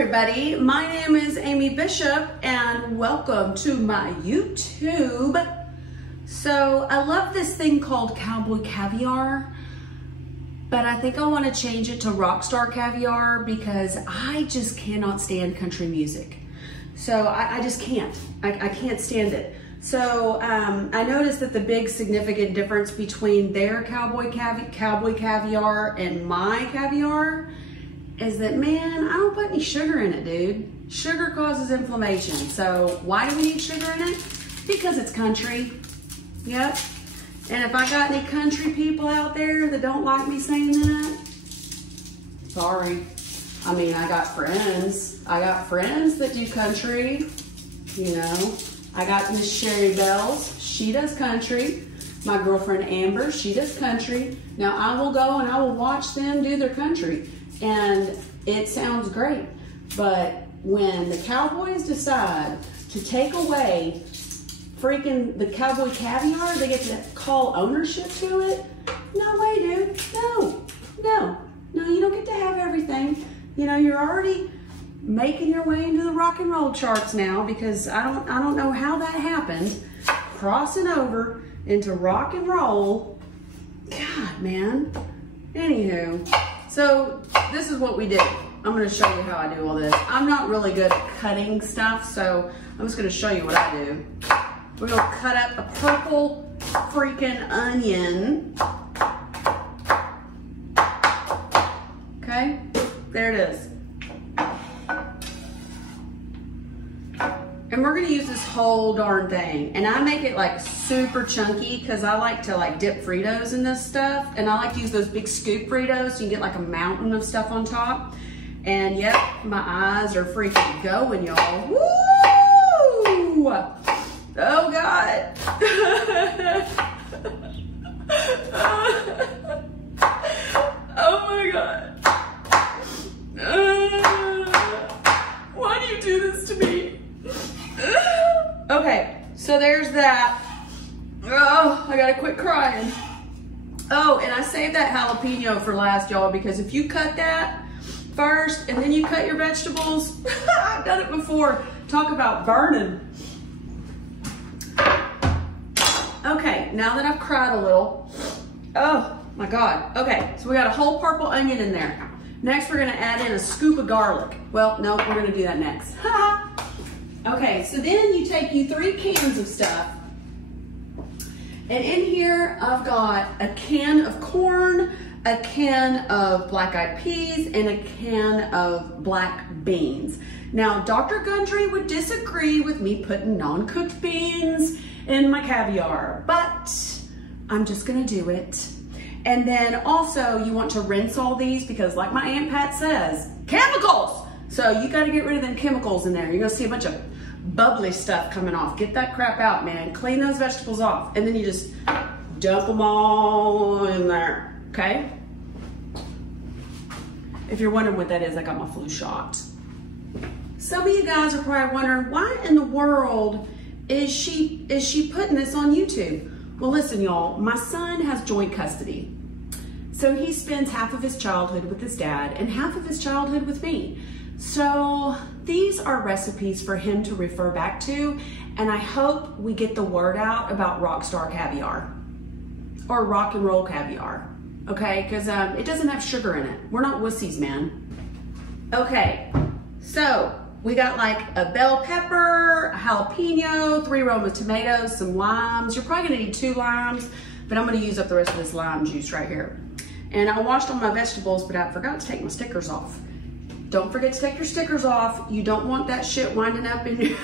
everybody, my name is Amy Bishop and welcome to my YouTube. So I love this thing called Cowboy Caviar, but I think I want to change it to Rockstar Caviar because I just cannot stand country music. So I just can't, I can't stand it. So I noticed that the big significant difference between their Cowboy Caviar and my caviar is that, man, I don't put any sugar in it, dude. Sugar causes inflammation. So why do we need sugar in it? Because it's country. Yep. And if I got any country people out there that don't like me saying that, sorry. I mean, I got friends. I got friends that do country, you know. I got Miss Sherry Bells. She does country. My girlfriend Amber, she does country. Now I will go and I will watch them do their country. And it sounds great, but when the Cowboys decide to take away freaking the Cowboy Caviar, they get to call ownership to it? No way, dude. No, you don't get to have everything. You know, you're already making your way into the rock and roll charts now because I don't know how that happened. Crossing over into rock and roll. God, man. Anywho. So this is what we do. I'm going to show you how I do all this. I'm not really good at cutting stuff, so I'm just going to show you what I do. We're going to cut up a purple freaking onion. Okay, there it is. And we're going to use this whole darn thing. And I make it like super chunky because I like to like dip Fritos in this stuff. And I like to use those big scoop Fritos so you can get like a mountain of stuff on top. And yep, my eyes are freaking going, y'all. Woo! Oh God. Oh my God. Why do you do this to me? Okay, so there's that. Oh, I gotta quit crying. Oh, and I saved that jalapeno for last, y'all, because if you cut that first and then you cut your vegetables, I've done it before. Talk about burning. Okay, now that I've cried a little, oh my God. Okay, so we got a whole purple onion in there. Next, we're gonna add in a scoop of garlic. Well, no, we're gonna do that next. Okay, so then you take 3 cans of stuff. And in here, I've got a can of corn, a can of black-eyed peas, and a can of black beans. Now, Dr. Gundry would disagree with me putting non-cooked beans in my caviar, but I'm just gonna do it. And then also, you want to rinse all these because like my Aunt Pat says, chemicals! So you gotta get rid of them chemicals in there. You're gonna see a bunch of bubbly stuff coming off. Get that crap out, man. Clean those vegetables off. And then you just dump them all in there, okay? If you're wondering what that is, I got my flu shot. Some of you guys are probably wondering, why in the world is she putting this on YouTube? Well, listen, y'all, my son has joint custody. So he spends half of his childhood with his dad and half of his childhood with me. So these are recipes for him to refer back to, and I hope we get the word out about Rockstar Caviar or Rock-N-Roll Caviar, okay? Because it doesn't have sugar in it. We're not wussies, man. Okay, so we got like a bell pepper, a jalapeno, 3 Roma tomatoes, some limes. You're probably gonna need 2 limes, but I'm gonna use up the rest of this lime juice right here. And I washed all my vegetables, but I forgot to take my stickers off. Don't forget to take your stickers off. You don't want that shit winding up in your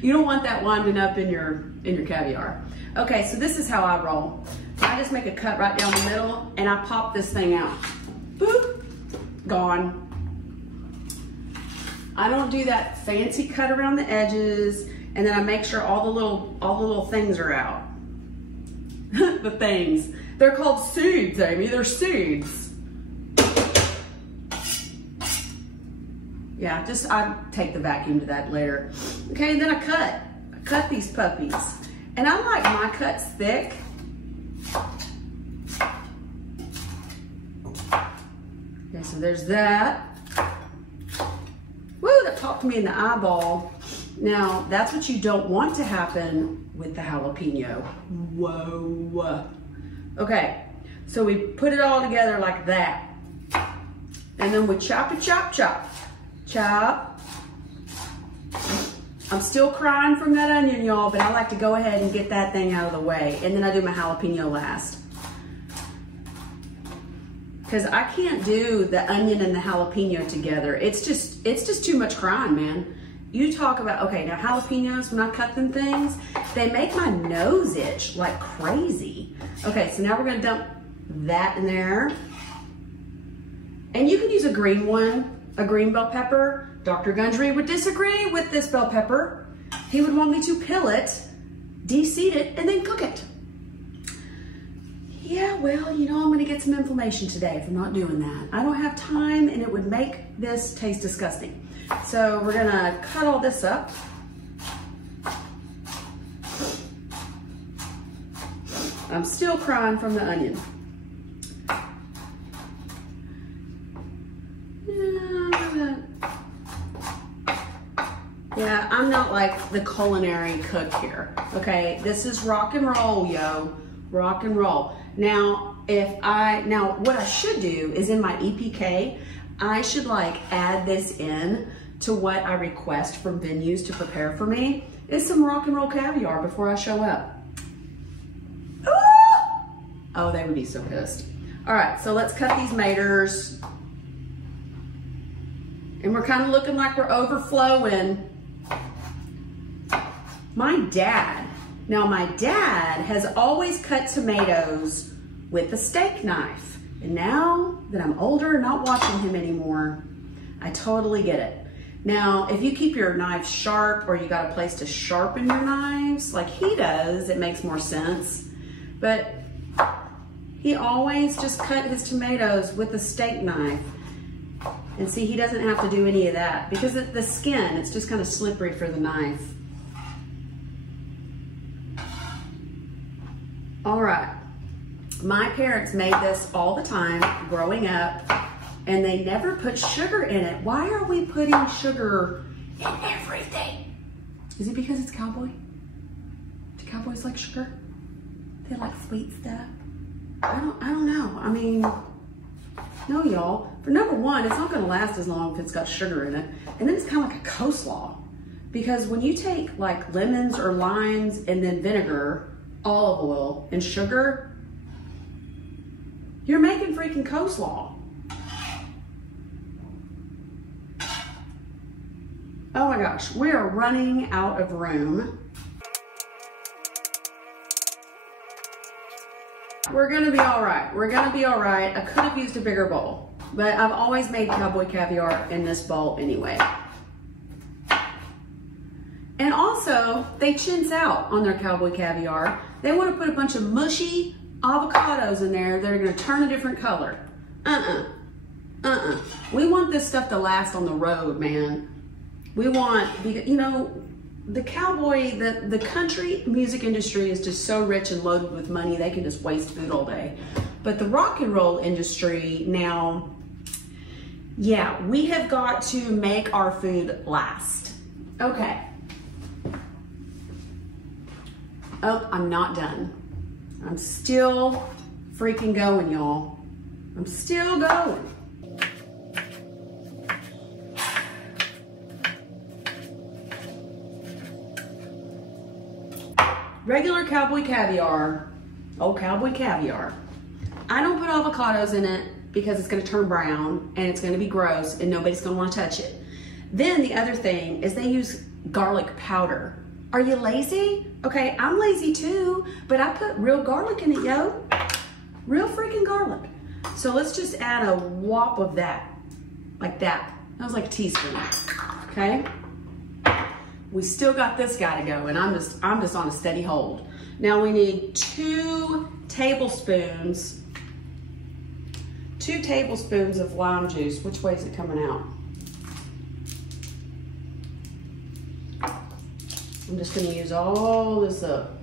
you don't want that winding up in your caviar. Okay, so this is how I roll. I just make a cut right down the middle and I pop this thing out. Boop, gone. I don't do that fancy cut around the edges, and then I make sure all the little things are out. The things. They're called seeds, Amy. They're seeds. Yeah, I take the vacuum to that later. Okay, and then I cut these puppies. And I like my cuts thick. Okay, so so there's that. Woo, that popped me in the eyeball. Now, that's what you don't want to happen with the jalapeno. Whoa. Okay, so we put it all together like that. And then we chop it, chop, chop. Chop. I'm still crying from that onion, y'all, but I like to go ahead and get that thing out of the way. And then I do my jalapeno last. Because I can't do the onion and the jalapeno together. It's just too much crying, man. You talk about, okay, now jalapenos, when I cut them things, they make my nose itch like crazy. Okay, so now we're gonna dump that in there. And you can use a green one, a green bell pepper. Dr. Gundry would disagree with this bell pepper. He would want me to peel it, de-seed it, and then cook it. Yeah, well, you know, I'm gonna get some inflammation today if I'm not doing that. I don't have time and it would make this taste disgusting. So we're gonna cut all this up. I'm still crying from the onion. Yeah, I'm not like the culinary cook here, okay? This is rock and roll, yo, rock and roll. Now, what I should do is in my EPK, I should like add this in to what I request from venues to prepare for me is some Rock-N-Roll Caviar before I show up. Oh, they would be so pissed. All right, so let's cut these maters. And we're kind of looking like we're overflowing. My dad has always cut tomatoes with a steak knife. And now that I'm older and not watching him anymore, I totally get it. Now, if you keep your knives sharp or you got a place to sharpen your knives like he does, it makes more sense. But he always just cut his tomatoes with a steak knife. And see, he doesn't have to do any of that because the skin, it's just kind of slippery for the knife. All right, my parents made this all the time growing up and they never put sugar in it. Why are we putting sugar in everything? Is it because it's cowboy? Do cowboys like sugar? They like sweet stuff? I don't know. I mean, no, y'all. For number one, it's not gonna last as long if it's got sugar in it. And then it's kind of like a coleslaw. Because when you take like lemons or limes and then vinegar, olive oil, and sugar, you're making freaking coleslaw. Oh my gosh, we are running out of room. We're gonna be all right. We're gonna be all right. I could have used a bigger bowl, but I've always made Cowboy Caviar in this bowl anyway. And also, they chintz out on their Cowboy Caviar. They want to put a bunch of mushy avocados in there that are going to turn a different color. We want this stuff to last on the road, man. We want, you know, the cowboy, the country music industry is just so rich and loaded with money, they can just waste food all day. But the rock and roll industry now, yeah, we have got to make our food last. Okay. Oh, I'm not done. I'm still freaking going, y'all. I'm still going. Regular Cowboy Caviar, old Cowboy Caviar. I don't put avocados in it because it's gonna turn brown and it's gonna be gross and nobody's gonna wanna touch it. Then the other thing is they use garlic powder. Are you lazy? Okay, I'm lazy too, but I put real garlic in it, yo. Real freaking garlic. So let's just add a whop of that, like that. That was like a teaspoon, okay? We still got this guy to go, and I'm just on a steady hold. Now we need 2 tablespoons of lime juice. Which way is it coming out? I'm just gonna use all this up.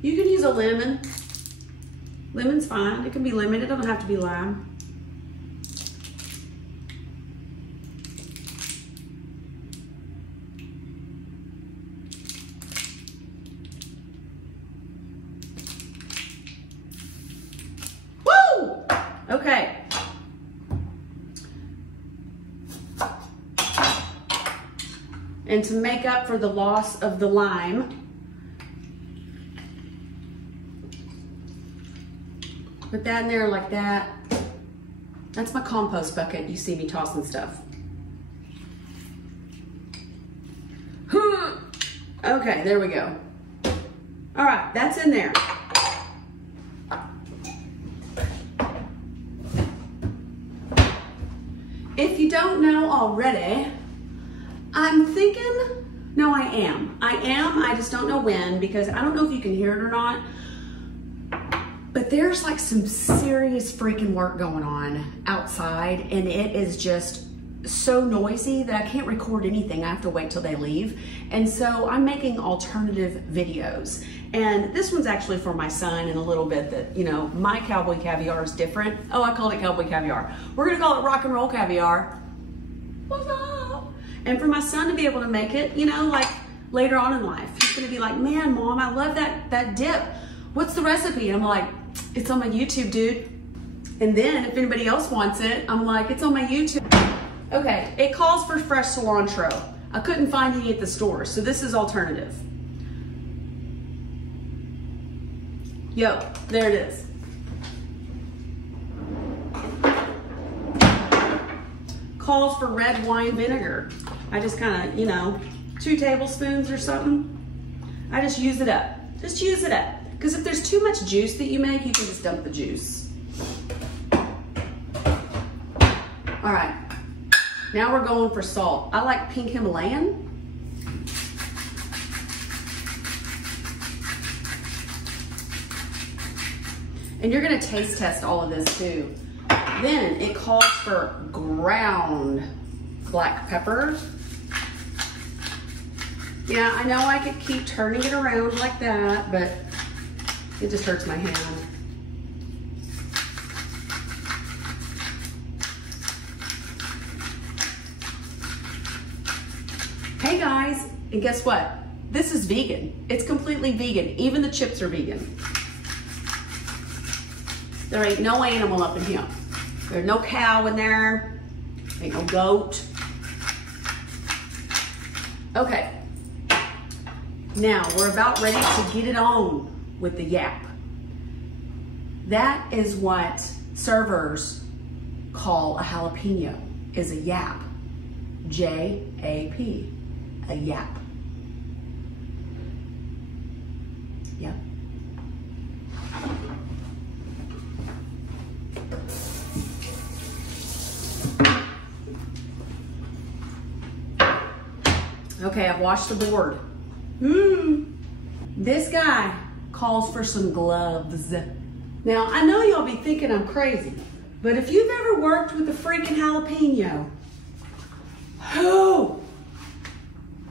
You can use a lemon. Lemon's fine. It can be lemon. It doesn't have to be lime. Woo! Okay. And to make up for the loss of the lime, put that in there like that. That's my compost bucket. You see me tossing stuff. Okay, there we go. All right, that's in there. If you don't know already, I'm thinking, no, I am. I just don't know when, because I don't know if you can hear it or not, but there's like some serious freaking work going on outside, and it is just so noisy that I can't record anything. I have to wait till they leave. And so I'm making alternative videos. And this one's actually for my son in a little bit that, you know, my Cowboy Caviar is different. Oh, I called it Cowboy Caviar. We're gonna call it Rock-N-Roll Caviar. What's up? And for my son to be able to make it, you know, like later on in life, he's gonna be like, man, Mom, I love that dip. What's the recipe? And I'm like, it's on my YouTube, dude. And then if anybody else wants it, I'm like, it's on my YouTube. Okay, it calls for fresh cilantro. I couldn't find any at the store, so this is alternative. Yo, there it is. Calls for red wine vinegar. I just kind of, you know, 2 tablespoons or something. I just use it up. Just use it up. Because if there's too much juice that you make, you can just dump the juice. All right, now we're going for salt. I like pink Himalayan. And you're gonna taste test all of this too. Then it calls for ground black pepper. Yeah, I know I could keep turning it around like that, but it just hurts my hand. Hey guys, and guess what? This is vegan. It's completely vegan. Even the chips are vegan. There ain't no animal up in here. There's no cow in there. Ain't no goat. Okay. Now we're about ready to get it on with the yap. That is what servers call a jalapeno, is a yap. J-A-P, a yap. Yep. Okay, I've washed the board. This guy calls for some gloves. Now, I know y'all be thinking I'm crazy, but if you've ever worked with a freaking jalapeno, who?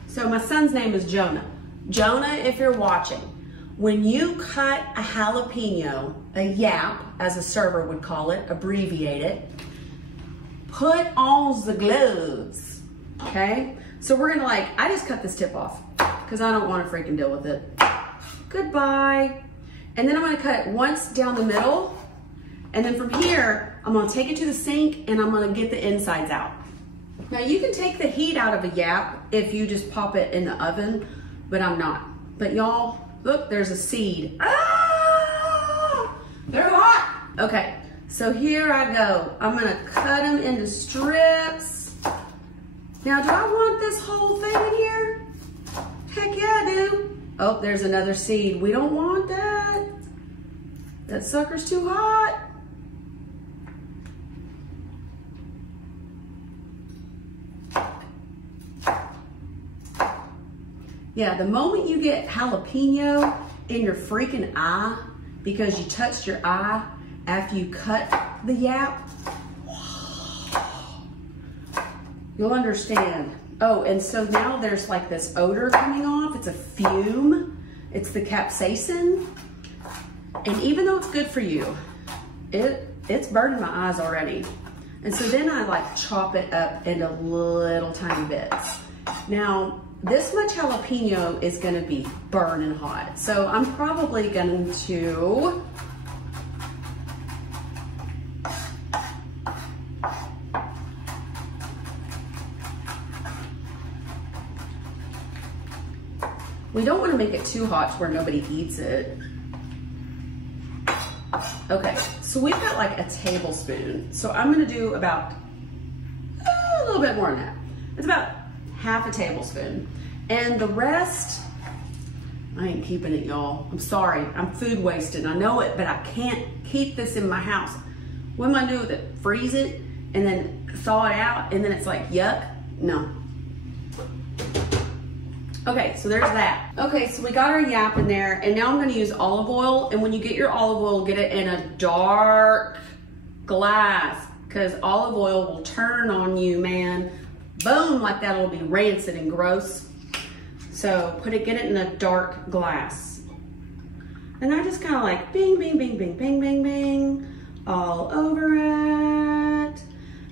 So my son's name is Jonah. Jonah, if you're watching, when you cut a jalapeno, a yap, as a server would call it, abbreviate it, put on the gloves, okay? So we're gonna I just cut this tip off because I don't wanna freaking deal with it. Goodbye. And then I'm gonna cut it once down the middle, and then from here, I'm gonna take it to the sink and I'm gonna get the insides out. Now you can take the heat out of a yap if you just pop it in the oven, but I'm not. But y'all, look, there's a seed. Ah! They're hot. Okay, so here I go. I'm gonna cut them into strips. Now, do I want this whole thing in here? Heck yeah, I do. Oh, there's another seed. We don't want that. That sucker's too hot. Yeah, the moment you get jalapeno in your freaking eye because you touched your eye after you cut the yap, you'll understand. Oh, and so now there's like this odor coming off. It's a fume. It's the capsaicin. And even though it's good for you, it's burning my eyes already. And so then I like chop it up into little tiny bits. Now, this much jalapeno is gonna be burning hot. So I'm probably going to we don't want to make it too hot to where nobody eats it. Okay, so we've got like a tablespoon. So I'm gonna do about a little bit more than that. It's about half a tablespoon. And the rest, I ain't keeping it, y'all. I'm sorry, I'm food wasted. I know it, but I can't keep this in my house. What am I gonna do with it? Freeze it and then thaw it out and then it's like, yuck? No. Okay, so there's that. Okay, so we got our yap in there, and now I'm gonna use olive oil, and when you get your olive oil, get it in a dark glass, because olive oil will turn on you, man. Boom, like that, it'll be rancid and gross. So get it in a dark glass. And I just kind of like bing, bing, bing, bing, bing, bing, bing, all over it.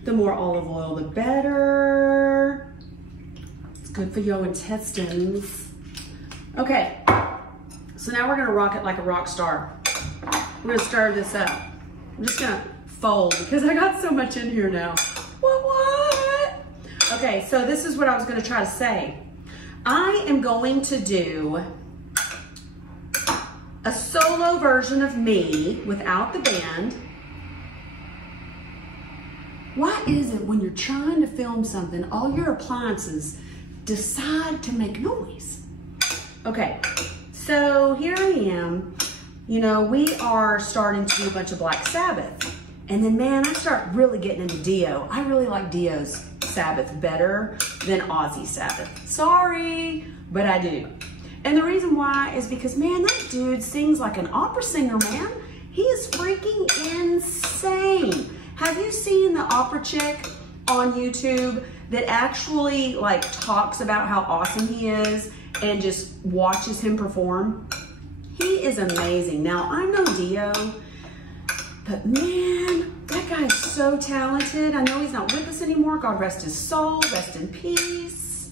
The more olive oil, the better. Good for your intestines. Okay, so now we're gonna rock it like a rock star. We're gonna stir this up. I'm just gonna fold because I got so much in here now. What? Okay, so this is what I was gonna try to say. I am going to do a solo version of me without the band. Why is it when you're trying to film something, all your appliances decide to make noise? Okay, so here I am. You know, we are starting to do a bunch of Black Sabbath. And then, man, I start really getting into Dio. I really like Dio's Sabbath better than Ozzy Sabbath. Sorry, but I do. And the reason why is because, man, that dude sings like an opera singer, man. He is freaking insane. Have you seen the opera chick on YouTube that actually like talks about how awesome he is and just watches him perform? He is amazing. Now, I'm no Dio, but man, that guy is so talented. I know he's not with us anymore. God rest his soul, rest in peace.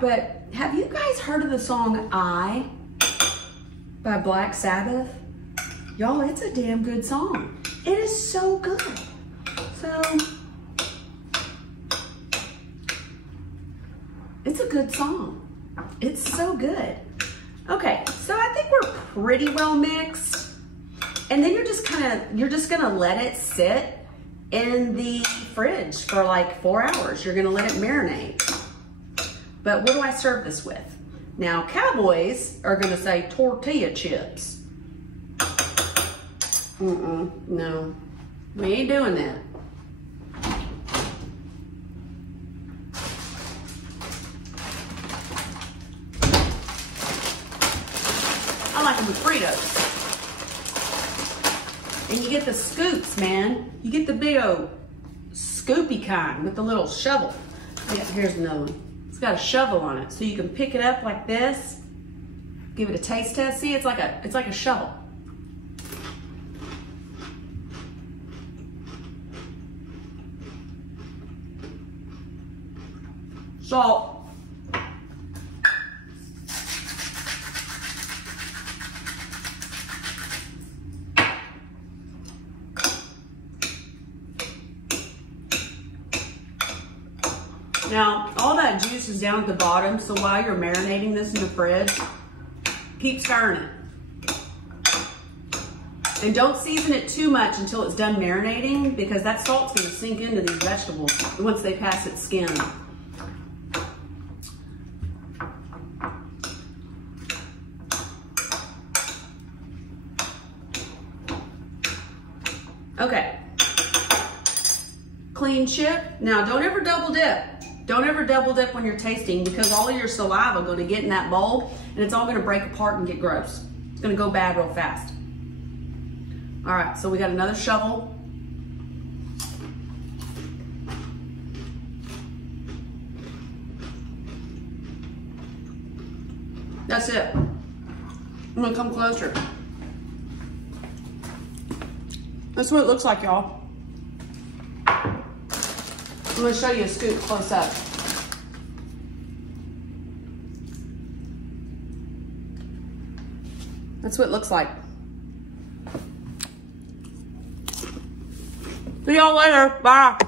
But have you guys heard of the song I by Black Sabbath? Y'all, it's a damn good song. It is so good. So, it's a good song. It's so good. Okay, so I think we're pretty well mixed. And then you're just gonna let it sit in the fridge for like 4 hours. You're gonna let it marinate. But what do I serve this with? Now, cowboys are gonna say tortilla chips. No, we ain't doing that. I like them with Fritos. And you get the scoops, man. You get the big old scoopy kind with the little shovel. Yeah, here's another one. It's got a shovel on it, so you can pick it up like this. Give it a taste test. See, it's like a shovel. Salt. Now, all that juice is down at the bottom, so while you're marinating this in the fridge, keep stirring it. And don't season it too much until it's done marinating, because that salt's gonna sink into these vegetables once they pass its skin. Okay. Clean chip. Now, don't ever double dip. Don't ever double dip when you're tasting, because all of your saliva is going to get in that bowl and it's all going to break apart and get gross. It's going to go bad real fast. All right, so we got another shovel. That's it. I'm going to come closer. That's what it looks like, y'all. I'm gonna show you a scoop close up. That's what it looks like. See y'all later. Bye.